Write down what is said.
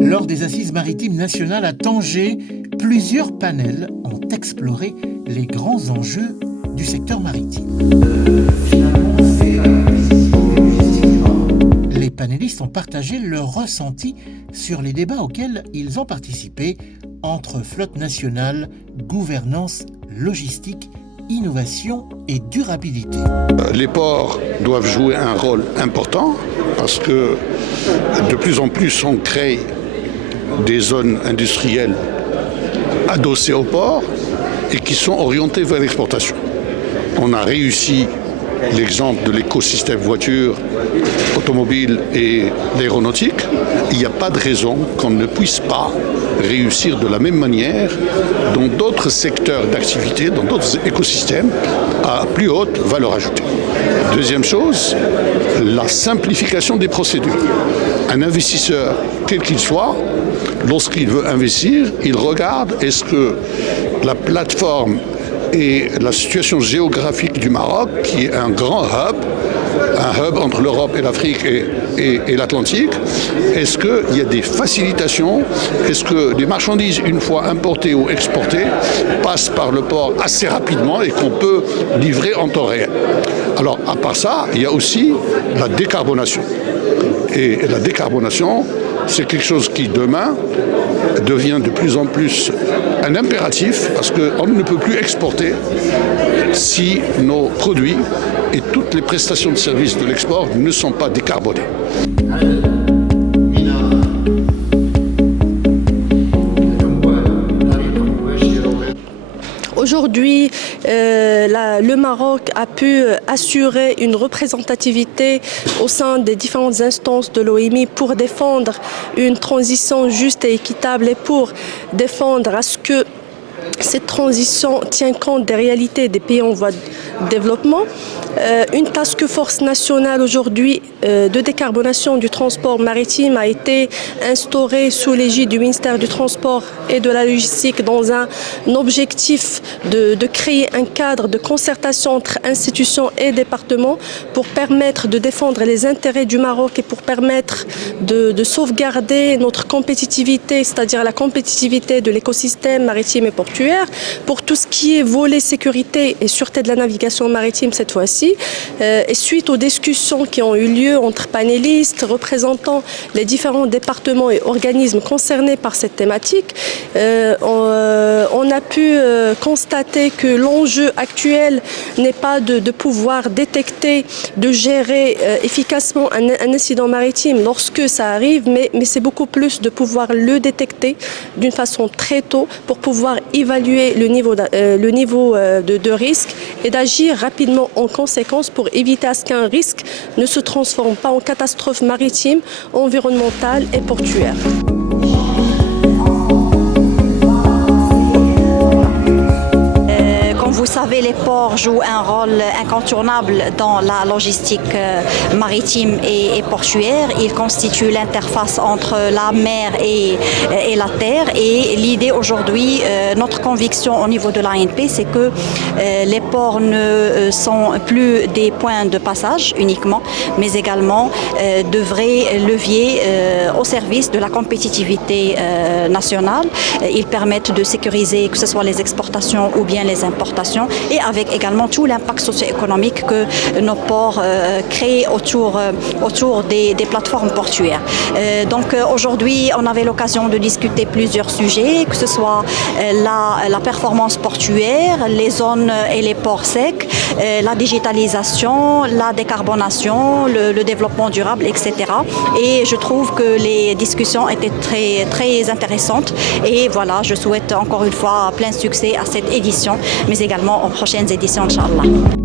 Lors des Assises maritimes nationales à Tanger, plusieurs panels ont exploré les grands enjeux du secteur maritime. Les panélistes ont partagé leur ressenti sur les débats auxquels ils ont participé entre flotte nationale, gouvernance, logistique, innovation et durabilité. Les ports doivent jouer un rôle important parce que de plus en plus on crée des zones industrielles adossées aux ports et qui sont orientées vers l'exportation. On a réussi l'exemple de l'écosystème voiture, automobile et l'aéronautique. Il n'y a pas de raison qu'on ne puisse pas réussir de la même manière dans d'autres secteurs d'activité, dans d'autres écosystèmes à plus haute valeur ajoutée. Deuxième chose, la simplification des procédures. Un investisseur, quel qu'il soit, lorsqu'il veut investir, il regarde est-ce que la plateforme et la situation géographique du Maroc, qui est un grand hub, entre l'Europe et l'Afrique et l'Atlantique, est-ce qu'il y a des facilitations? Est-ce que les marchandises, une fois importées ou exportées, passent par le port assez rapidement et qu'on peut livrer en temps réel? Alors, à part ça, il y a aussi la décarbonation. Et la décarbonation, c'est quelque chose qui, demain, devient de plus en plus un impératif parce qu'on ne peut plus exporter si nos produits et toutes les prestations de services de l'export ne sont pas décarbonés. Aujourd'hui, le Maroc a pu assurer une représentativité au sein des différentes instances de l'OMI pour défendre une transition juste et équitable et pour défendre à ce que cette transition tient compte des réalités des pays en voie de développement. Une task force nationale aujourd'hui de décarbonation du transport maritime a été instaurée sous l'égide du ministère du Transport et de la Logistique dans un objectif de créer un cadre de concertation entre institutions et départements pour permettre de défendre les intérêts du Maroc et pour permettre de sauvegarder notre compétitivité, c'est-à-dire la compétitivité de l'écosystème maritime et portuaire, pour tout ce qui est volet sécurité et sûreté de la navigation maritime cette fois-ci. Et suite aux discussions qui ont eu lieu entre panélistes, représentant les différents départements et organismes concernés par cette thématique, on a pu constater que l'enjeu actuel n'est pas de pouvoir détecter, de gérer efficacement un incident maritime lorsque ça arrive, mais c'est beaucoup plus de pouvoir le détecter d'une façon très tôt pour pouvoir évaluer le niveau de risque et d'agir rapidement en conséquence pour éviter à ce qu'un risque ne se transforme pas en catastrophe maritime, environnementale et portuaire. Vous savez, les ports jouent un rôle incontournable dans la logistique maritime et portuaire. Ils constituent l'interface entre la mer et la terre. Et l'idée aujourd'hui, notre conviction au niveau de l'ANP, c'est que les ports ne sont plus des points de passage uniquement, mais également de vrais leviers au service de la compétitivité nationale. Ils permettent de sécuriser que ce soit les exportations ou bien les importations, et avec également tout l'impact socio-économique que nos ports créent autour des plateformes portuaires. Donc aujourd'hui, on avait l'occasion de discuter plusieurs sujets, que ce soit la performance portuaire, les zones et les ports secs, la digitalisation, la décarbonation, le développement durable, etc. Et je trouve que les discussions étaient très, très intéressantes. Et voilà, je souhaite encore une fois plein succès à cette édition, mais également aux prochaines éditions, Inch'Allah.